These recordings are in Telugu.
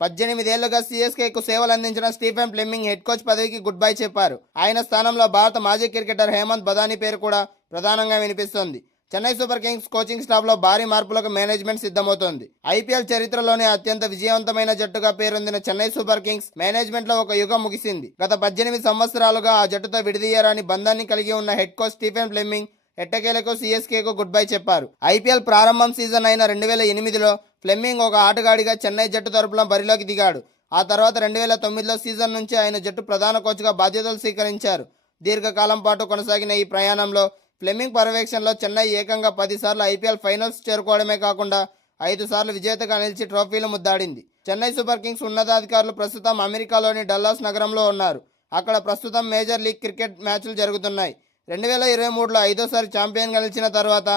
18 ఏళ్లుగా సీఎస్కేకు సేవలు అందించిన స్టీఫెన్ ఫ్లెమింగ్ హెడ్ కోచ్ పదవికి గుడ్ బై చెప్పారు. ఆయన స్థానంలో భారత మాజీ క్రికెటర్ హేమంత్ బదాని పేరు కూడా ప్రధానంగా వినిపిస్తోంది. Chennai Super Kings coaching staff లో భారీ మార్పులకు మేనేజ్మెంట్ సిద్ధమవుతోంది. ఐపీఎల్ చరిత్రలోనే అత్యంత విజయవంతమైన జట్టుగా పేరొందిన చెన్నై సూపర్ కింగ్స్ మేనేజ్మెంట్ లో ఒక యుగం ముగిసింది. గత 18 సంవత్సరాలుగా ఆ జట్టుతో విడదీయరాని బంధాన్ని కలిగి ఉన్న హెడ్ కోచ్ స్టీఫెన్ ఫ్లెమింగ్ ఎట్టకేలకు సీఎస్కేకు గుడ్ బై చెప్పారు. ఐపీఎల్ ప్రారంభం సీజన్ అయిన 2008లో ఫ్లెమింగ్ ఒక ఆటగాడిగా చెన్నై జట్టు తరపున బరిలోకి దిగాడు. ఆ తర్వాత 2009లో సీజన్ నుంచి ఆయన జట్టు ప్రధాన కోచ్గా బాధ్యతలు స్వీకరించారు. దీర్ఘకాలం పాటు కొనసాగిన ఈ ప్రయాణంలో ఫ్లెమింగ్ పర్యవేక్షణలో చెన్నై ఏకంగా 10 సార్లు ఐపీఎల్ ఫైనల్స్ చేరుకోవడమే కాకుండా 5 సార్లు విజేతగా నిలిచి ట్రోఫీలు ముద్దాడింది. చెన్నై సూపర్ కింగ్స్ ఉన్నతాధికారులు ప్రస్తుతం అమెరికాలోని డల్లాస్ నగరంలో ఉన్నారు. అక్కడ ప్రస్తుతం మేజర్ లీగ్ క్రికెట్ మ్యాచ్లు జరుగుతున్నాయి. 2023లో 5వ ఛాంపియన్గా నిలిచిన తర్వాత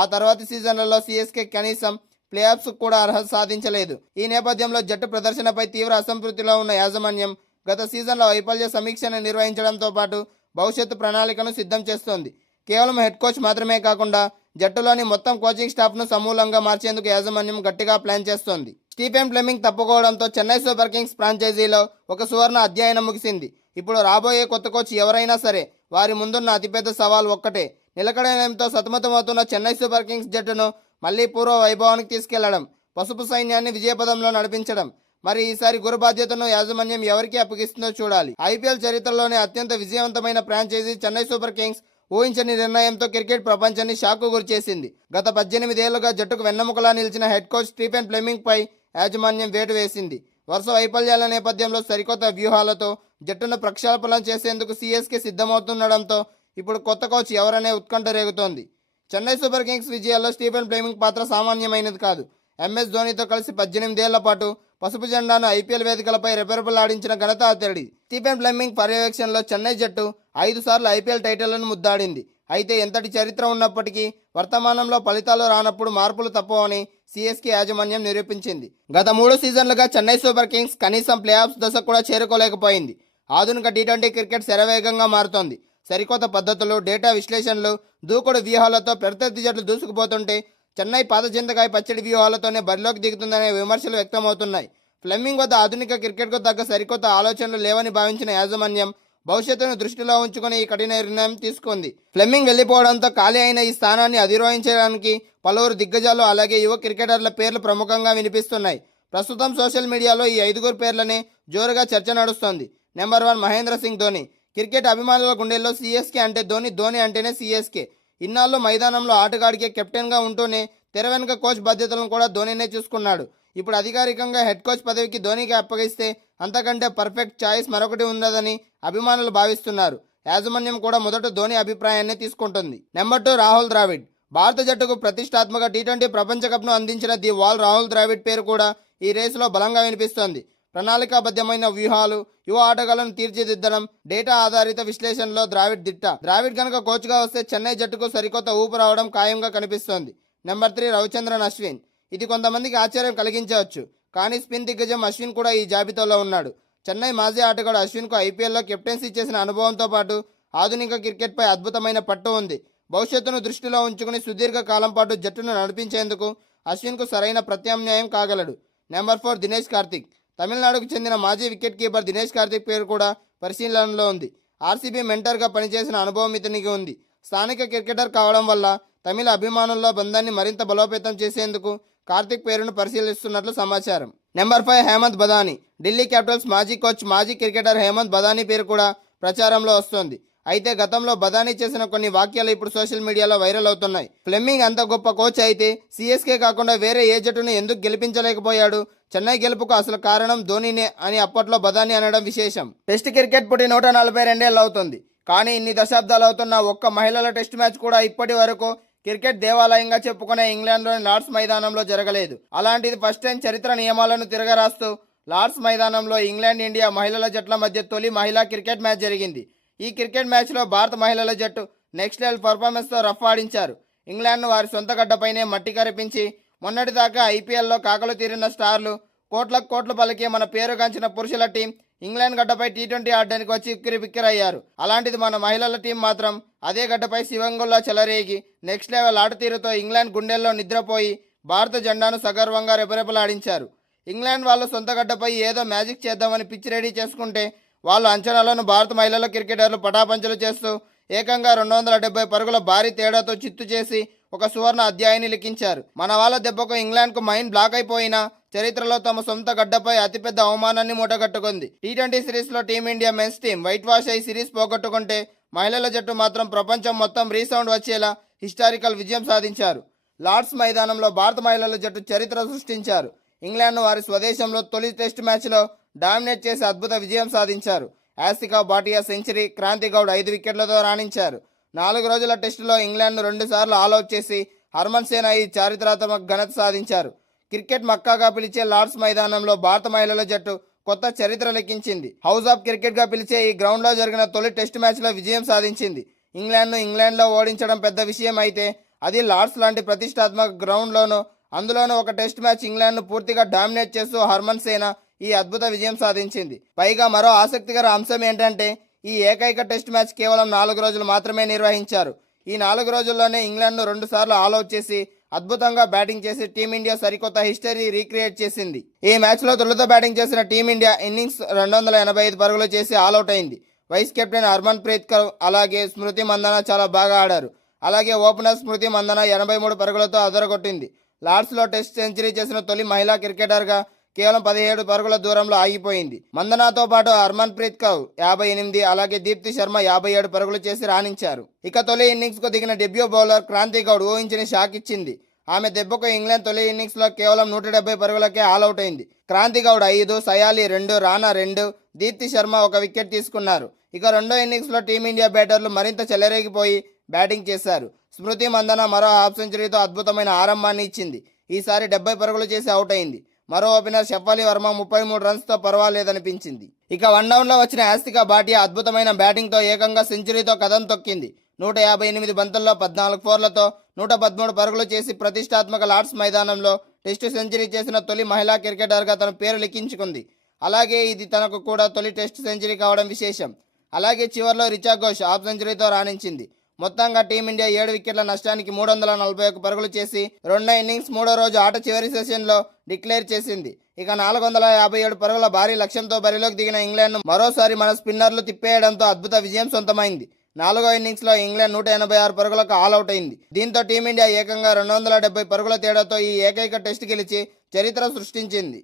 ఆ తర్వాతి సీజన్లలో సీఎస్కే కనీసం ప్లే ఆఫ్స్ కూడా అర్హత సాధించలేదు. ఈ నేపథ్యంలో జట్టు ప్రదర్శనపై తీవ్ర అసంతృప్తిలో ఉన్న యాజమాన్యం గత సీజన్లో వైఫల్య సమీక్షను నిర్వహించడంతో పాటు భవిష్యత్తు ప్రణాళికను సిద్ధం చేస్తోంది. కేవలం హెడ్ కోచ్ మాత్రమే కాకుండా జట్టులోని మొత్తం కోచింగ్ స్టాఫ్ను సమూలంగా మార్చేందుకు యాజమాన్యం గట్టిగా ప్లాన్ చేస్తోంది. స్టీఫెన్ ఫ్లెమింగ్ తప్పుకోవడంతో చెన్నై సూపర్ కింగ్స్ ఫ్రాంచైజీలో ఒక సువర్ణ అధ్యాయం ముగిసింది. ఇప్పుడు రాబోయే కొత్త కోచ్ ఎవరైనా సరే వారి ముందున్న అతిపెద్ద సవాల్ ఒక్కటే, నిలకడలేమితో సతమతమవుతున్న చెన్నై సూపర్ కింగ్స్ జట్టును మళ్లీ పూర్వ వైభవానికి తీసుకెళ్లడం, పసుపు సైన్యాన్ని విజయపదంలో నడిపించడం. మరి ఈసారి గురు బాధ్యతను యాజమాన్యం ఎవరికి అప్పగిస్తుందో చూడాలి. ఐపీఎల్ చరిత్రలోనే అత్యంత విజయవంతమైన ఫ్రాంచైజీ చెన్నై సూపర్ కింగ్స్ ఊహించని నిర్ణయంతో క్రికెట్ ప్రపంచాన్ని షాక్కు గురిచేసింది. గత 18 ఏళ్లుగా జట్టుకు వెన్నెముకలా నిలిచిన హెడ్ కోచ్ స్టీఫెన్ ఫ్లెమింగ్ పై యాజమాన్యం వేటు వేసింది. వరుస వైఫల్యాల నేపథ్యంలో సరికొత్త వ్యూహాలతో జట్టును ప్రక్షాళన చేసేందుకు సీఎస్కే సిద్ధమవుతుండడంతో ఇప్పుడు కొత్త కోచ్ ఎవరనే ఉత్కంఠ రేగుతోంది. చెన్నై సూపర్ కింగ్స్ విజయాల్లో స్టీఫెన్ ఫ్లెమింగ్ పాత్ర సామాన్యమైనది కాదు. ఎంఎస్ ధోనితో కలిసి 18 ఏళ్ల పాటు పసుపు జెండాను ఐపీఎల్ వేదికలపై రెపరెపలాడించిన ఘనత అతడిది. స్టీఫెన్ ఫ్లెమింగ్ పర్యవేక్షణలో చెన్నై జట్టు 5 సార్లు ఐపీఎల్ టైటిళ్లను ముద్దాడింది. అయితే ఎంతటి చరిత్ర ఉన్నప్పటికీ వర్తమానంలో ఫలితాలు రానప్పుడు మార్పులు తప్పవని సీఎస్కే యాజమాన్యం నిరూపించింది. గత 3 సీజన్లుగా చెన్నై సూపర్ కింగ్స్ కనీసం ప్లే ఆఫ్స్ దశ కూడా చేరుకోలేకపోయింది. ఆధునిక టీ20 క్రికెట్ శరవేగంగా మారుతోంది. సరికొత్త పద్ధతులు, డేటా విశ్లేషణలు, దూకుడు వ్యూహాలతో ప్రత్యర్థి జట్లు దూసుకుపోతుంటే చెన్నై పాత చింతకాయ పచ్చడి వ్యూహాలతోనే బరిలోకి దిగుతుందనే విమర్శలు వ్యక్తమవుతున్నాయి. ఫ్లెమింగ్ వద్ద ఆధునిక క్రికెట్కు తగ్గ సరికొత్త ఆలోచనలు లేవని భావించిన యాజమాన్యం భవిష్యత్తును దృష్టిలో ఉంచుకుని ఈ కఠిన నిర్ణయం తీసుకుంది. ఫ్లెమింగ్ వెళ్లిపోవడంతో ఖాళీ అయిన ఈ స్థానాన్ని అధిరోహించడానికి పలువురు దిగ్గజాలు అలాగే యువ క్రికెటర్ల పేర్లు ప్రముఖంగా వినిపిస్తున్నాయి. ప్రస్తుతం సోషల్ మీడియాలో ఈ 5 పేర్లనే జోరుగా చర్చ నడుస్తోంది. నెంబర్ 1 మహేంద్ర సింగ్ ధోని. క్రికెట్ అభిమానుల గుండెల్లో సీఎస్కే అంటే ధోని, ధోని అంటేనే సీఎస్కే. ఇన్నాళ్ళు మైదానంలో ఆటగాడికే కెప్టెన్గా ఉంటూనే తెర వెనుక కోచ్ బాధ్యతలను కూడా ధోనినే చూసుకున్నాడు. ఇప్పుడు అధికారికంగా హెడ్ కోచ్ పదవికి ధోనికి అప్పగిస్తే అంతకంటే పర్ఫెక్ట్ ఛాయిస్ మరొకటి ఉండదని అభిమానులు భావిస్తున్నారు. యాజమాన్యం కూడా మొదట ధోని అభిప్రాయాన్ని తీసుకుంటుంది. నెంబర్ 2 రాహుల్ ద్రావిడ్. భారత జట్టుకు ప్రతిష్టాత్మక టీ20 ప్రపంచ కప్ను అందించిన ది వాల్ రాహుల్ ద్రావిడ్ పేరు కూడా ఈ రేసులో బలంగా వినిపిస్తోంది. ప్రణాళికాబద్ధమైన వ్యూహాలు, యువ ఆటగాళ్లను తీర్చిదిద్దడం, డేటా ఆధారిత విశ్లేషణలో ద్రావిడ్ దిట్ట. ద్రావిడ్ కనుక కోచ్గా వస్తే చెన్నై జట్టుకు సరికొత్త ఊపు రావడం ఖాయంగా కనిపిస్తోంది. నెంబర్ 3 రవిచంద్రన్ అశ్విన్. ఇది కొంతమందికి ఆశ్చర్యం కలిగించవచ్చు, కానీ స్పిన్ దిగ్గజం అశ్విన్ కూడా ఈ జాబితాలో ఉన్నాడు. చెన్నై మాజీ ఆటగాడు అశ్విన్కు ఐపీఎల్లో కెప్టెన్సీ చేసిన అనుభవంతో పాటు ఆధునిక క్రికెట్పై అద్భుతమైన పట్టు ఉంది. భవిష్యత్తును దృష్టిలో ఉంచుకుని సుదీర్ఘ కాలం పాటు జట్టును నడిపించేందుకు అశ్విన్కు సరైన ప్రత్యామ్నాయం కాగలడు. నెంబర్ 4 దినేష్ కార్తిక్. తమిళనాడుకు చెందిన మాజీ వికెట్ కీపర్ దినేష్ కార్తిక్ పేరు కూడా పరిశీలనలో ఉంది. ఆర్సీబీ మెంటర్గా పనిచేసిన అనుభవం ఇతనికి ఉంది. స్థానిక క్రికెటర్ కావడం వల్ల తమిళ అభిమానుల్లో బంధాన్ని మరింత బలోపేతం చేసేందుకు కార్తిక్ పేరును పరిశీలిస్తున్నట్లు సమాచారం. నెంబర్ 5 హేమంత్ బదాని. ఢిల్లీ క్యాపిటల్స్ మాజీ కోచ్, మాజీ క్రికెటర్ హేమంత్ బదాని పేరు కూడా ప్రచారంలో వస్తోంది. అయితే గతంలో బదాని చేసిన కొన్ని వాక్యాలు ఇప్పుడు సోషల్ మీడియాలో వైరల్ అవుతున్నాయి. ఫ్లెమింగ్ అంత గొప్ప కోచ్ అయితే సీఎస్కే కాకుండా వేరే ఏ జట్టును ఎందుకు గెలిపించలేకపోయాడు? చెన్నై గెలుపుకు అసలు కారణం ధోనినే అని అప్పట్లో బదాని అనడం విశేషం. టెస్ట్ క్రికెట్ పుట్టి 142 ఏళ్ళు అవుతుంది. కానీ ఇన్ని దశాబ్దాలు అవుతున్న ఒక్క మహిళల టెస్ట్ మ్యాచ్ కూడా ఇప్పటి వరకు క్రికెట్ దేవాలయంగా చెప్పుకునే ఇంగ్లాండ్లోని లార్డ్స్ మైదానంలో జరగలేదు. అలాంటిది ఫస్ట్ టైం చరిత్ర నియమాలను తిరగరాస్తూ లార్డ్స్ మైదానంలో ఇంగ్లాండ్ ఇండియా మహిళల జట్ల మధ్య తొలి మహిళా క్రికెట్ మ్యాచ్ జరిగింది. ఈ క్రికెట్ మ్యాచ్లో భారత మహిళల జట్టు నెక్స్ట్ లెవెల్ పర్ఫార్మెన్స్తో రఫ్ ఆడించారు. ఇంగ్లాండ్ను వారి సొంత గడ్డపైనే మట్టి కరిపించి మొన్నటిదాకా ఐపీఎల్లో కాకలు తీరిన స్టార్లు, కోట్లకు కోట్లు పలికి మన పేరుగాంచిన పురుషుల టీం ఇంగ్లాండ్ గడ్డపై టీ20 ఆడడానికి వచ్చి ఉక్కిరిబిక్కిరయ్యారు. అలాంటిది మన మహిళల టీం మాత్రం అదే గడ్డపై శివంగుల్లో చెలరేగి నెక్స్ట్ లెవెల్ ఆటతీరుతో ఇంగ్లాండ్ గుండెల్లో నిద్రపోయి భారత జెండాను సగర్వంగా రెపరెపలాడించారు. ఇంగ్లాండ్ వాళ్ళు సొంత గడ్డపై ఏదో మ్యాజిక్ చేద్దామని పిచ్ రెడీ చేసుకుంటే వాళ్ళ అంచనాలను భారత మహిళల క్రికెటర్లు పటాపంచలు చేస్తూ ఏకంగా 270 పరుగుల భారీ తేడాతో చిత్తు చేసి ఒక సువర్ణ అధ్యాయాన్ని లిఖించారు. మన వాళ్ళ దెబ్బకు ఇంగ్లాండ్కు మైండ్ బ్లాక్ అయిపోయినా చరిత్రలో తమ సొంత గడ్డపై అతిపెద్ద అవమానాన్ని మూటగట్టుకుంది. టీ20 సిరీస్లో team India men's team whitewash అయి సిరీస్ పోగొట్టుకుంటే మహిళల జట్టు మాత్రం ప్రపంచం మొత్తం రీసౌండ్ వచ్చేలా హిస్టారికల్ విజయం సాధించారు. లార్డ్స్ మైదానంలో భారత మహిళల జట్టు చరిత్ర సృష్టించారు. ఇంగ్లాండ్ను వారి స్వదేశంలో తొలి టెస్ట్ మ్యాచ్లో డామినేట్ చేసి అద్భుత విజయం సాధించారు. ఆస్తికా భాటియా సెంచరీ, క్రాంతి గౌడ్ 5 వికెట్లతో రాణించారు. 4 రోజుల టెస్టులో ఇంగ్లాండ్ను 2 సార్లు ఆల్అవుట్ చేసి హర్మన్ సేన ఈ చారిత్రాత్మక ఘనత సాధించారు. క్రికెట్ మక్కాగా పిలిచే లార్డ్స్ మైదానంలో భారత మహిళల జట్టు కొత్త చరిత్ర లెక్కించింది. హౌస్ ఆఫ్ క్రికెట్గా పిలిచే ఈ గ్రౌండ్లో జరిగిన తొలి టెస్ట్ మ్యాచ్లో విజయం సాధించింది. ఇంగ్లాండ్లో ఓడించడం పెద్ద విషయం అయితే అది లార్డ్స్ లాంటి ప్రతిష్టాత్మక గ్రౌండ్లోనూ, అందులోనూ ఒక టెస్ట్ మ్యాచ్ ఇంగ్లాండ్ను పూర్తిగా డామినేట్ చేస్తూ హర్మన్ సేన ఈ అద్భుత విజయం సాధించింది. పైగా మరో ఆసక్తికర అంశం ఏంటంటే ఈ ఏకైక టెస్ట్ మ్యాచ్ కేవలం 4 రోజులు మాత్రమే నిర్వహించారు. ఈ 4 రోజుల్లోనే ఇంగ్లాండ్ను 2 సార్లు ఆల్అవుట్ చేసి అద్భుతంగా బ్యాటింగ్ చేసి టీమిండియా సరికొత్త హిస్టరీ రీక్రియేట్ చేసింది. ఈ మ్యాచ్లో తొలుత బ్యాటింగ్ చేసిన టీమిండియా ఇన్నింగ్స్ 285 పరుగులు చేసి ఆల్అవుట్ అయింది. వైస్ కెప్టెన్ హర్మన్ ప్రీత్ కౌర్ అలాగే స్మృతి మందన చాలా బాగా ఆడారు. అలాగే ఓపెనర్ స్మృతి మందన 83 పరుగులతో అదరగొట్టింది. లార్డ్స్లో టెస్ట్ సెంచరీ చేసిన తొలి మహిళా క్రికెటర్గా కేవలం 17 పరుగుల దూరంలో ఆగిపోయింది. మందనాతో పాటు హర్మన్ ప్రీత్ కౌర్ 58, అలాగే దీప్తి శర్మ 57 పరుగులు చేసి రాణించారు. ఇక తొలి ఇన్నింగ్స్ కు దిగిన డెబ్యూ బౌలర్ క్రాంతి గౌడ్ ఊహించని షాక్ ఇచ్చింది. ఆమె దెబ్బకు ఇంగ్లాండ్ తొలి ఇన్నింగ్స్ లో కేవలం 170 పరుగులకే ఆల్అవుట్ అయింది. క్రాంతి గౌడ్ 5, సయాలి 2, రాణా 2, దీప్తి శర్మ 1 వికెట్ తీసుకున్నారు. ఇక రెండో ఇన్నింగ్స్ లో టీమిండియా బ్యాటర్లు మరింత చెలరేగిపోయి బ్యాటింగ్ చేశారు. స్మృతి మందన మరో హాఫ్ సెంచరీతో అద్భుతమైన ఆరంభాన్ని ఇచ్చింది. ఈసారి 70 పరుగులు చేసి అవుట్ అయింది. మరో ఓపెనర్ షఫాలి వర్మ 33 రన్స్తో పర్వాలేదనిపించింది. ఇక 1 డౌన్లో వచ్చిన ఆస్తికా భాటియా అద్భుతమైన బ్యాటింగ్తో ఏకంగా సెంచరీతో కదం తొక్కింది. 158 బంతుల్లో 14 ఫోర్లతో 113 పరుగులు చేసి ప్రతిష్టాత్మక లార్డ్స్ మైదానంలో టెస్టు సెంచరీ చేసిన తొలి మహిళా క్రికెటర్గా తన పేరు లిఖించుకుంది. అలాగే ఇది తనకు కూడా తొలి టెస్ట్ సెంచరీ కావడం విశేషం. అలాగే చివర్లో రిచా ఘోష్ హాఫ్ సెంచరీతో రాణించింది. మొత్తంగా టీమిండియా 7 వికెట్ల నష్టానికి 341 పరుగులు చేసి రెండో ఇన్నింగ్స్ 3వ రోజు ఆట చివరి సెషన్లో డిక్లేర్ చేసింది. ఇక 457 పరుగుల భారీ లక్ష్యంతో బరిలోకి దిగిన ఇంగ్లాండ్ను మరోసారి మన స్పిన్నర్లు తిప్పేయడంతో అద్భుత విజయం సొంతమైంది. 4వ ఇన్నింగ్స్లో ఇంగ్లాండ్ 186 పరుగులకు ఆల్అవుట్ అయింది. దీంతో టీమిండియా ఏకంగా 270 పరుగుల తేడాతో ఈ ఏకైక టెస్ట్ గెలిచి చరిత్ర సృష్టించింది.